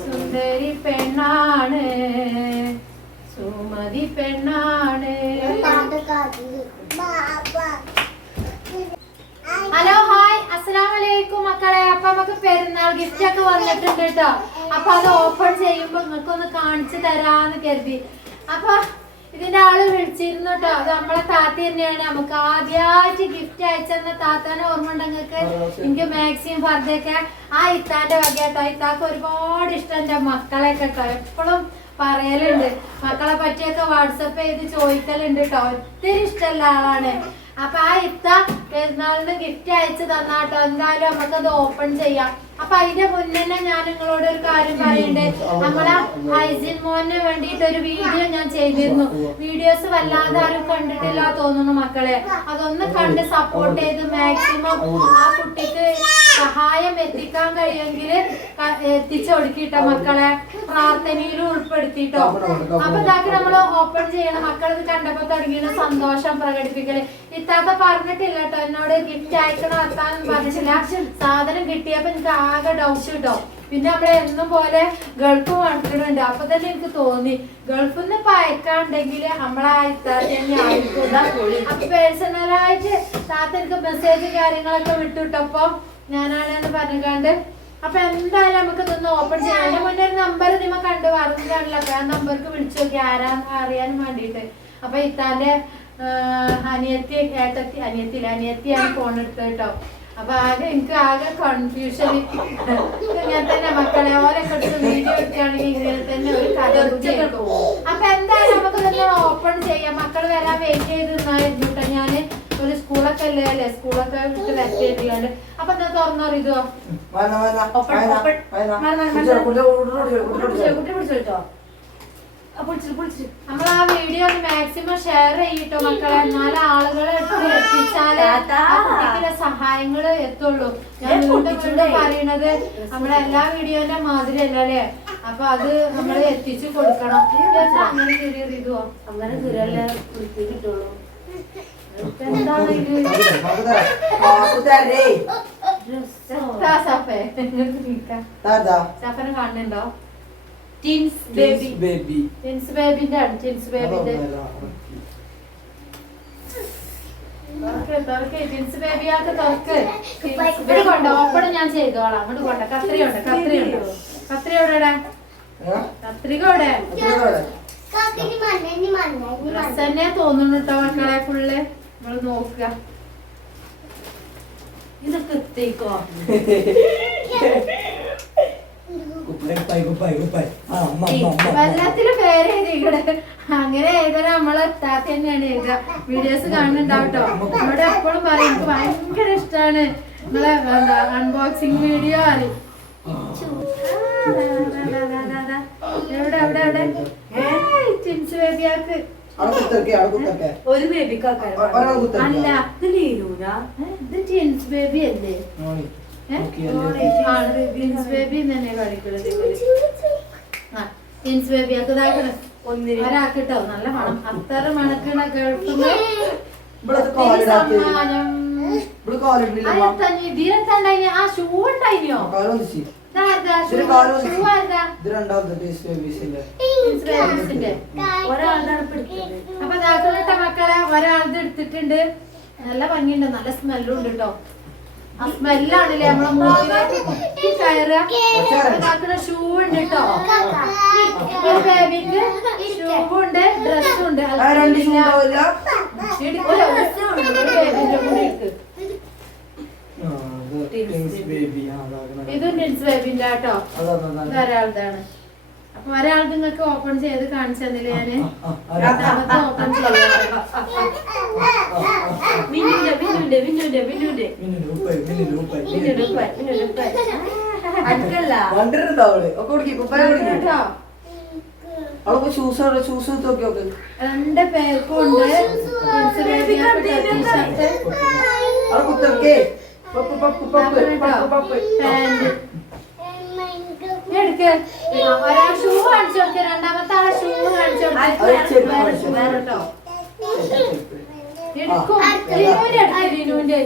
സുന്ദരി പെണ്ണാണ് സുമതി പെണ്ണാണ് hello hi അസ്സലാം വലൈക്കും മക്കളെ. അപ്പൊ നമുക്ക് പെരുന്നാൾ ഗിഫ്റ്റ് ഒക്കെ വന്നിട്ടുണ്ട് കേട്ടോ. അപ്പൊ അത് ഓപ്പൺ ചെയ്യുമ്പോ നിങ്ങൾക്കൊന്ന് കാണിച്ചു തരാന്ന് കരുതി. അപ്പൊ ഇതിന്റെ ആൾ വിളിച്ചിരുന്നു കേട്ടോ. അത് നമ്മളെ താത്ത തന്നെയാണ്. നമുക്ക് ആദ്യമായിട്ട് ഗിഫ്റ്റ് അയച്ചെന്ന താത്താനെ ഓർമ്മ ഉണ്ട് നിങ്ങൾക്ക്? എനിക്ക് മാക്സിമം ഫർദൊക്കെ ആ ഇത്താന്റെ വകയാട്ടോ ഇത്താക്ക് ഒരുപാട് ഇഷ്ടം എന്റെ മക്കളെയൊക്കെ കേട്ടോ. എപ്പോഴും പറയലുണ്ട്. മക്കളെ പറ്റിയൊക്കെ വാട്സപ്പ് ചെയ്ത് ചോദിക്കലുണ്ട് കേട്ടോ. ഒത്തിരി ഇഷ്ടമുള്ള ആളാണ്. അപ്പൊ ആ ഇത്ത പെരുന്നാളിന് ഗിഫ്റ്റ് അയച്ചു തന്നാട്ടോ. എന്തായാലും നമുക്ക് അത് ഓപ്പൺ ചെയ്യാം. അപ്പൊ അതിന്റെ മുന്നേ ഞാൻ നിങ്ങളോട് ഒരു കാര്യം പറയണ്ടേ. നമ്മളെ ഹൈജിൻ മോനെ വേണ്ടിയിട്ട് ഒരു വീഡിയോ ഞാൻ ചെയ്തിരുന്നു. വീഡിയോസ് വല്ലാതെ ആരും കണ്ടിട്ടില്ല തോന്നുന്നു മക്കളെ. അതൊന്ന് കണ്ട് സപ്പോർട്ട് ചെയ്ത് മാക്സിമം ആ കുട്ടിക്ക് സഹായം എത്തിക്കാൻ കഴിയുമെങ്കിൽ എത്തിച്ചൊടുക്കിട്ടോ മക്കളെ പ്രാർത്ഥനയിൽ ഉൾപ്പെടുത്തിട്ടോ അപ്പൊ ഇതാക്കി നമ്മൾ ഓപ്പൺ ചെയ്യണം. മക്കളെ കണ്ടപ്പോ തുടങ്ങിയ സന്തോഷം പ്രകടിപ്പിക്കൽ. ഇത്താത്ത പറഞ്ഞിട്ടില്ല കേട്ടോ എന്നോട് ഗിഫ്റ്റ് അയക്കണോ അത്താൻ പറഞ്ഞിട്ടില്ല. സാധനം കിട്ടിയപ്പോ എനിക്ക് ആകെ ഡൗട്ട് കിട്ടോ പിന്നെ നമ്മളെ എന്നും പോലെ ഗൾഫ് മണക്കുന്നുണ്ട് അപ്പൊ തന്നെ എനിക്ക് തോന്നി. ഗൾഫിൽ നിന്ന് ഇപ്പൊ അയക്കാണ്ടെങ്കിൽ നമ്മളെ ആയിരിക്കും അപ്പൊ പേഴ്സണലായിട്ട് താത്ത എനിക്ക് മെസ്സേജ് കാര്യങ്ങളൊക്കെ വിട്ടുവിട്ടപ്പോ ഞാനാണെന്ന് പറഞ്ഞുകൊണ്ട് അപ്പൊ എന്തായാലും നമുക്ക് ഇതൊന്ന് ഓപ്പൺ ചെയ്യാം. അതിന്റെ മുന്നേ ഒരു നമ്പർ നിമ കണ്ടു പറഞ്ഞിട്ടാണല്ലോ. ആ നമ്പർക്ക് വിളിച്ചു നോക്കി ആരാന്ന് അറിയാൻ വേണ്ടിയിട്ട്. അപ്പൊ ഇത്താന്റെ അനിയത്തി ഏട്ടത്തി അനിയത്തില്ല അനിയത്തിയാണ് ഫോൺ എടുത്തത് കേട്ടോ. അപ്പൊ ആകെ എനിക്ക് ആകെ കൺഫ്യൂഷൻ ഞാൻ തന്നെ മക്കളെ ഓരെ കുറച്ച് വീഡിയോ എടുക്കുകയാണെങ്കിൽ ഇങ്ങനെ തന്നെ ഒരു കഥ അപ്പൊ എന്തായാലും നമുക്ക് ഇതൊന്ന് ഓപ്പൺ ചെയ്യാം. മക്കൾ വരാൻ വെയിറ്റ് ചെയ്ത് നിന്നായിരുന്നു. സ്കൂളൊക്കെ അല്ലേ? അല്ലേ സ്കൂളൊക്കെ വിട്ട് വെറ്റ് ചെയ്തിട്ടുണ്ട് അപ്പൊ എന്താ തുറന്നറിയോ കുട്ടി പിടിച്ചോ പിടിച്ചു പിടിച്ചു നമ്മൾ ആ വീഡിയോ ഒന്ന് മാക്സിമം ഷെയർ ചെയ്യട്ടോ മക്കളെ. എന്നാലും ആളുകളെ എത്തിച്ചാലേ കുട്ടിക്കുള്ള സഹായങ്ങൾ എത്തുള്ളൂ. ഞാൻ വീണ്ടും വീണ്ടും പറയണത് നമ്മളെ എല്ലാ വീഡിയോന്റെ മാതിരി അല്ല അപ്പൊ അത് നമ്മൾ എത്തിച്ചു കൊടുക്കണം. അങ്ങനെ ചെറിയ ഇതുവോ? അങ്ങനെ ദുരല്ല കുട്ടി കിട്ടുള്ളൂ. കാണുന്നുണ്ടോ? ടിൻസ് ബേബി ബേബി ടിൻസ് ബേബിന്റെ ആണ് ടിൻസ് ബേബിന്റെ ഇവിടെ കൊണ്ട്? ഓപ്പൺ ഞാൻ ചെയ്തോളാം. അങ്ങോട്ട് കൊണ്ട. കത്രിയുണ്ട് കത്രിയുണ്ട് കത്രി എവിടെ? കത്രിക എവിടെ? ഡ്രസ് തന്നെ തോന്നുന്നു കേട്ടോ മക്കളെ ഫുള്ള് നമ്മൾ നോക്കുക. ഇതൊക്കെ എത്തിക്കോ? പേര് എഴുതിക്കടെ അങ്ങനെ എഴുതണ നമ്മളെ താത്ത തന്നെയാണ് എഴുതുക. വീഡിയോസ് കാണുന്നുണ്ടാവട്ടോ. നമ്മുടെ ഇവിടെ എപ്പോഴും പറയും എനിക്ക് ഭയങ്കര ഇഷ്ടമാണ് നിങ്ങളെ അൺബോക്സിങ് വീഡിയോ അറിയും എവിടെ എവിടെ എവിടെ ചിൻസ് ബേബിയാക്ക് ഒരു അല്ല ഇത് ഇത് ടിൻസ് ബേബി അല്ലേ? ബേബി തന്നെ കളിക്കുന്നത് ബേബി ഇതാക്കണേ ഒരാക്കിട്ടോ നല്ല മണം. അത്ര മണക്കണ കേൾക്കുന്നു സമ്മാനം. ആ ഷൂ ഉണ്ടായിനിയോ അപ്പൊ മക്കളെ ഒരാളത് എടുത്തിട്ടുണ്ട്. നല്ല ഭംഗിയുണ്ട്. നല്ല സ്മെല്ലും ഉണ്ട് കേട്ടോ ആ സ്മെല്ലാണല്ലേ നമ്മളെ മൂക്കിലേക്ക് കുത്തി കയറുക. ഷൂ ഉണ്ട് കേട്ടോ ഒരു ബേബിക്ക് ഷൂ ഉണ്ട് ഡ്രസ്സും ഉണ്ട്. ബേബിന്റെ കൂടെ എടുക്ക്. ഇത് ടിൻസ് ബേബിന്റെ കേട്ടോ ഒരാളുതാണ് അപ്പൊ ഒരാൾ നിങ്ങൾക്ക് ഓപ്പൺ ചെയ്ത് കാണിച്ചു തന്നില്ലേ ഞാൻ രണ്ടാമത്തെ ഓപ്പൺ ചെയ്യാം രണ്ട് പേർക്കും പപ്പ് പപ്പ് പപ്പ് പപ്പ് പപ്പ്. എടുക്ക്. ഒരാൾ ഷൂ കാണിച്ചു കൊടുക്ക. രണ്ടാമത്തെ ആളെ ഷൂ കാണിച്ചു കൊടുക്ക. വേറെട്ടോ എടുക്കും. ലിനുവിന്റെ എടുക്ക് ലിനുവിന്റെ.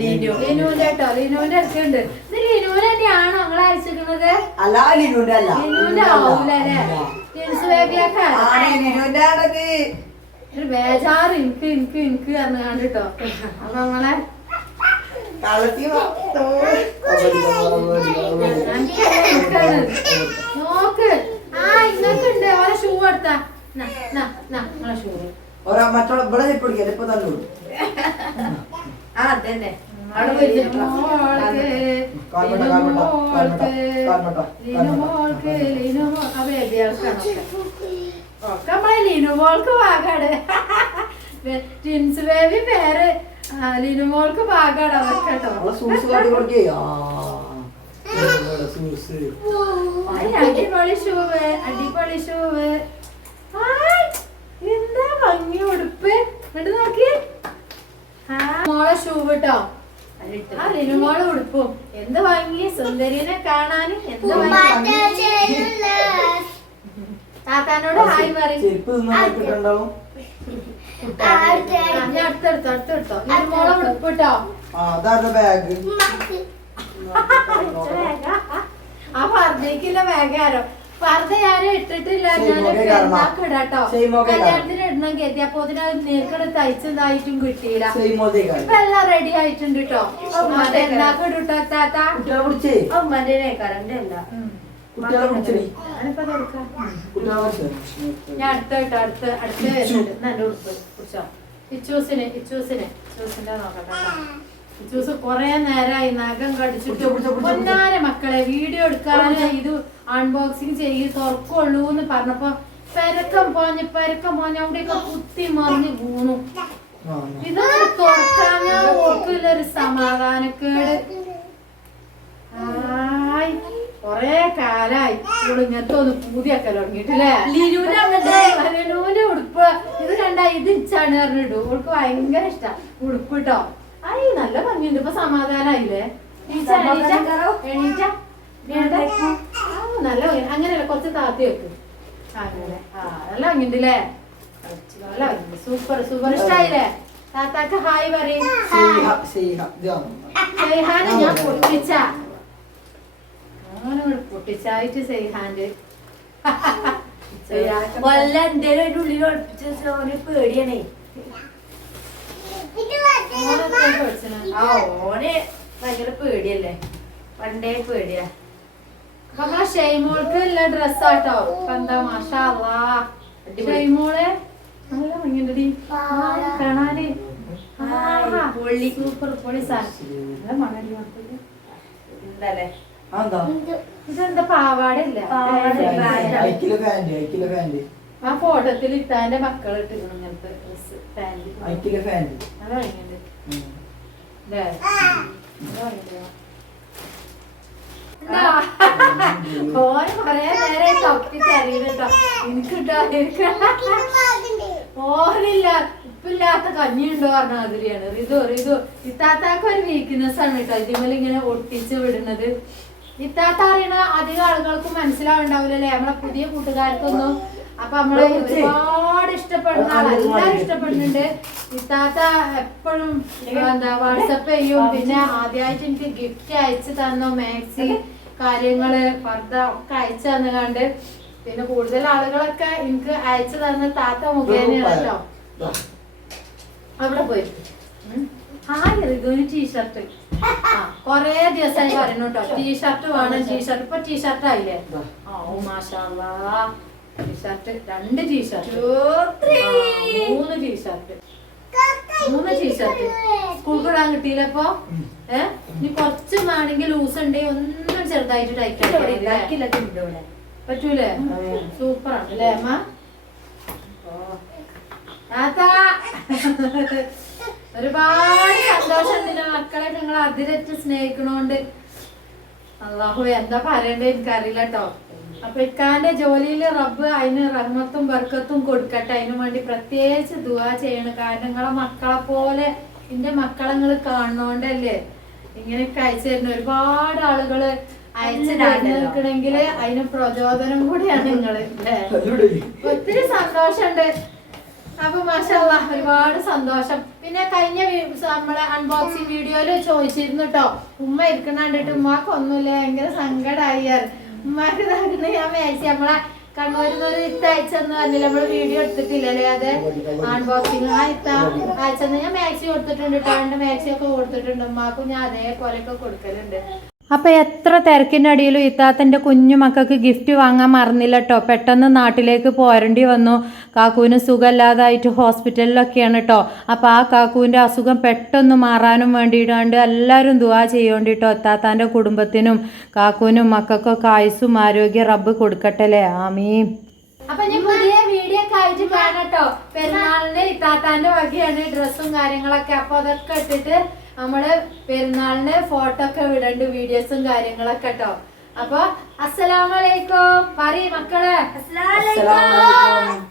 ലിനുവിന്റെ കേട്ടോ. ലിനുവിന്റെ അടുത്തുണ്ട് ഇത് ലിനുവിന്റെ തന്നെയാണോ നിങ്ങൾ അയച്ചിരിക്കുന്നത്? അല്ല ലിനുവിന്റെ അല്ല. ലിനുവിന്റെ ആവൂലേ ലിനുവിന്റെ ആണത്. ഒരു ബേജാറ്. എനിക്ക് എനിക്ക് എനിക്ക് പറഞ്ഞു കണ്ടിട്ടോ അപ്പൊ നമ്മളെ കളത്തി നോക്ക്. ആ ഇന്നൊക്കെ ഉണ്ട് ഓരോ ഷൂ എടുത്താ. നാ, നാ, നാ, നിങ്ങളെ ഷൂ ഓരോ മറ്റുള്ള ഇവിടെ പിടിക്കാൻ ഇപ്പൊ തന്നെ ആ അതന്നെ. നമ്മളെ ലിനു മോൾക്ക് ഭാഗാണ് ടിൻസ് ബേബി പേര് ആ, ലിനു മോൾക്ക് ഭാഗാണ് അതൊക്കെ കേട്ടോ അടിപൊളി ഷൂവ് അടിപൊളി ഷൂവ് എന്താ ഭംഗി ഉടുപ്പ്? എന്നിട്ട് നോക്കി മോളെ ഷൂവ് കേട്ടോ ആ ലിനുമോളെ ഉടുപ്പും. എന്ത് ഭംഗി സുന്ദരിനെ കാണാൻ എന്ത് ഭംഗി. താത്താനോട് ഹായ് പറയും. അടുത്തെടുത്തോ അടുത്തെടുത്തോ കേട്ടോ ആ അതാണ് ബാഗ് ആ പർദ്ദയ്ക്കുള്ള വേഗാരോ പർദ്ദ ഞാനും ഇട്ടിട്ടില്ല ഒക്കെ കല്യാണത്തിന് ഇടണം കരുതി. അപ്പൊ അതിന് നേർക്കട് തയ്ച്ചതായിട്ടും കിട്ടിയില്ല. ഇപ്പൊ എല്ലാം റെഡി ആയിട്ടുണ്ട് കേട്ടോ ഞാൻ അടുത്ത കേട്ടോ അടുത്ത് അടുത്ത് നല്ല ഉടുപ്പ്? കുറിച്ചോ? ഇച്ചൂസിന് ഇച്ചൂസിന് ഇച്ചൂസിന്റെ നോക്കട്ടെ ഇച്ചൂസ് കൊറേ നേരമായി നഖം കടിച്ചിട്ട്. പൊന്നാര മക്കളെ വീഡിയോ എടുക്കാതെ ഇത് അൺബോക്സിങ് ചെയ്ത് തുറക്കുള്ളൂ എന്ന് പറഞ്ഞപ്പോ പരക്കം പോഞ്ഞ് പരക്കം പോഞ്ഞ് അവിടെയൊക്കെ കുത്തി മറിഞ്ഞ് വീണു. ഇതൊക്കെ തുറക്കാൻ ഞാൻ ഓർക്കില്ലൊരു സമാധാനക്കേട്. ആയ്. കൊറേ കാലായി. ഇവിടെ ഇങ്ങനത്തെ ഒന്ന് പൂതിയൊക്കെ തുടങ്ങിട്ടില്ലേ ലിനുവിന്റെ ഉടുപ്പ് ഇത് കണ്ട ഇത് ഇച്ചാണ് പറഞ്ഞിട്ടു ഉടുപ്പ് ഭയങ്കര ഇഷ്ടാ. ഉടുപ്പ് കേട്ടോ ആയി നല്ല ഭംഗിയുണ്ട്. ഇപ്പൊ സമാധാനായില്ലേ? നല്ല അങ്ങനെയല്ല കുറച്ച് താത്തി വെക്കും. അങ്ങനെ. ആ നല്ല ഭംഗിണ്ടല്ലേ നല്ല ഭംഗി. Super super. ഇഷ്ടായില്ലേ? താത്താക്ക് ഹായ് പറയും. ഞാൻ പൊട്ടിച്ച. അങ്ങനെ പൊട്ടിച്ചായിട്ട് സൈഹാന്റെ വല്ല എന്തേലും അതിന്റെ ഉള്ളിൽ ഒളിപ്പിച്ച ഓന് പേടിയാണേ. ആ ഓന് ഭയങ്കര പേടിയല്ലേ? പണ്ടേ പേടിയാ. നമ്മളെ ഷെയ്മോൾക്ക് ഉള്ള ഡ്രസ്സാട്ടോ. എന്താ മാഷാ അല്ലാ. ഷെയ്മോളെ നല്ല ഭംഗിയുണ്ടടി. കാണാന്. ആഹാ. പൊള്ളി. സൂപ്പർ പൊളി സാധനം. നല്ല മണടി മക്കളെ. എന്താല്ലേ അതെന്താ ഇതെന്താ? പാവാടയില്ല. പാവാട. ഐക്കിലെ ഫാന്റ് ഐക്കിലെ ഫാന്റ് ആ ഫോട്ടോത്തിൽ ഇത്താന്റെ മക്കൾ ഇട്ടിരുന്നു ഇങ്ങനത്തെ ഡ്രസ് പാന്റ് ഐക്കിലെ ഫാന്റ് നല്ല ഭംഗിയുണ്ട് ല്ലേ? നല്ല ഭംഗിയുണ്ട്. ഓന് കൊറേ നേരെ തൊപ്പി തരീട്ടോ എനിക്കിട്ടോ എനിക്ക് ഓനില്ല ഉപ്പില്ലാത്ത കഞ്ഞി ഉണ്ടോ പറഞ്ഞ മാതിരിയാണ്. റിതു റിതു ഇത്താത്താക്ക് ഒരു വീക്ക്നെസ് ആണ് കേട്ടോ ഇതിമേൽ ഇങ്ങനെ ഒട്ടിച്ച് വിടുന്നത്. ഇത്താത്ത അറിയണ അധികം ആളുകൾക്ക് മനസ്സിലാവുണ്ടാവില്ലല്ലേ? നമ്മളെ പുതിയ കൂട്ടുകാർക്കൊന്നും. അപ്പൊ നമ്മളെ ഒരുപാട് ഇഷ്ടപ്പെടുന്ന എല്ലാരും ഇഷ്ടപ്പെടുന്നുണ്ട്. ഇത്താത്ത എപ്പോഴും എന്താ വാട്സപ്പ് ചെയ്യും. പിന്നെ ആദ്യമായിട്ട് എനിക്ക് ഗിഫ്റ്റ് അയച്ചു തന്നു മാക്സി കാര്യങ്ങൾ പർദ്ദ ഒക്കെ അയച്ചു തന്നു കണ്ട് പിന്നെ കൂടുതൽ ആളുകളൊക്കെ എനിക്ക് അയച്ചു തന്ന താത്ത മുഖേനയാണ് കേട്ടോ അവിടെ പോയി. ഉം. ആ ഋതുവിന് ടീഷർട്ട് ആ കൊറേ ദിവസമായി പറയുന്നു കേട്ടോ ടീഷർട്ട് വേണം ടീഷർട്ട് ഇപ്പൊ ടീഷർട്ട് ആയില്ലേ? ഓ മാഷാ ടീഷർട്ട് രണ്ട് ടീഷർട്ട് മൂന്ന് ടീഷർട്ട് മൂന്ന് ടീഷർട്ട് സ്കൂൾക്ക് ഇടാൻ കിട്ടിയില്ലപ്പോ ഏ? ഇനി കുറച്ച് നാണെങ്കിൽ ലൂസ് ഉണ്ടെങ്കിൽ ഒന്നും ചെറുതായിട്ട് ടൈറ്റ് പറ്റൂലേ? സൂപ്പർ ആണ് അല്ലേ അമ്മ? താത്താ. ഒരുപാട് സന്തോഷം നിന്റെ മക്കളെ നിങ്ങൾ അതിരറ്റ് സ്നേഹിക്കണോണ്ട്. അള്ളാഹു എന്താ പറയണ്ടേ എനിക്കറിയില്ല കേട്ടോ അപ്പൊ ഇക്കാന്റെ ജോലിയിൽ റബ്ബ് അതിന് റഹ്മത്തും ബർക്കത്തും കൊടുക്കട്ടെ. അതിനു വേണ്ടി പ്രത്യേകിച്ച് ദുവാ ചെയ്യണം. കാരണം നിങ്ങളെ മക്കളെ പോലെ എന്റെ മക്കളങ്ങൾ കാണുന്നോണ്ടല്ലേ ഇങ്ങനെയൊക്കെ അയച്ചു തരുന്ന. ഒരുപാട് ആളുകൾ അയച്ചു. നിൽക്കണമെങ്കിൽ അതിന് പ്രചോദനം കൂടിയാണ് നിങ്ങൾ. ഒത്തിരി സന്തോഷമുണ്ട് അപ്പൊ മാഷല്ല ഒരുപാട് സന്തോഷം. പിന്നെ കഴിഞ്ഞ നമ്മളെ അൺബോക്സിങ് വീഡിയോയിൽ ചോദിച്ചിരുന്നു കേട്ടോ ഉമ്മ ഇരിക്കണ കണ്ടിട്ട് ഉമ്മാക്ക് ഒന്നുമില്ല ഭയങ്കര സങ്കടമായി ഉമ്മാക്ക് ഇതാക്കണ ഞാൻ മേടിച്ചു നമ്മളെ കണ്ണൂരിൽ നിന്ന് ഒരു ഇത്ത അയച്ചെന്ന് പറഞ്ഞില്ല നമ്മൾ വീഡിയോ എടുത്തിട്ടില്ലല്ലേ അത് അൺബോക്സിങ് ആ ഇത്ത അയച്ചെന്ന് ഞാൻ മാക്സി കൊടുത്തിട്ടുണ്ട് കേട്ടോ രണ്ട് മാക്സി ഒക്കെ കൊടുത്തിട്ടുണ്ട് ഉമ്മാക്കും ഞാൻ അതേപോലെയൊക്കെ കൊടുക്കലുണ്ട്. അപ്പൊ എത്ര തിരക്കിനടിയിലും ഇത്താത്തന്റെ കുഞ്ഞു മക്കൾക്ക് ഗിഫ്റ്റ് വാങ്ങാൻ മറന്നില്ല കേട്ടോ പെട്ടെന്ന് നാട്ടിലേക്ക് പോരേണ്ടി വന്നു. കാക്കുവിന് സുഖമില്ലാതായിട്ട് ഹോസ്പിറ്റലിലൊക്കെയാണ് കേട്ടോ അപ്പൊ ആ കാക്കൂവിന്റെ അസുഖം പെട്ടെന്ന് മാറാനും വേണ്ടിയിട്ടാണ്ട് എല്ലാവരും ദുവാ ചെയ്യേണ്ടി കേട്ടോ ഇത്താത്താന്റെ കുടുംബത്തിനും കാക്കൂനും മക്കൾക്കൊക്കെ ആയുസ്സും ആരോഗ്യ റബ്ബ് കൊടുക്കട്ടല്ലേ ആമീൻ. അപ്പൊ ഞാൻ പുതിയ വീഡിയോ ഒക്കെ ആയിട്ട് കാണട്ടോ പെരുന്നാളിന് ഇത്താത്താന്റെ വകയാണ് ഡ്രസ്സും കാര്യങ്ങളൊക്കെ. അപ്പൊ അതൊക്കെ ഇട്ടിട്ട് നമ്മൾ പെരുന്നാളിന് ഫോട്ടോ ഒക്കെ വിടണ്ട് വീഡിയോസും കാര്യങ്ങളൊക്കെ കേട്ടോ അപ്പൊ അസ്സലാമലൈക്കും പറയും മക്കളെ. അസ്സലാമലൈക്കും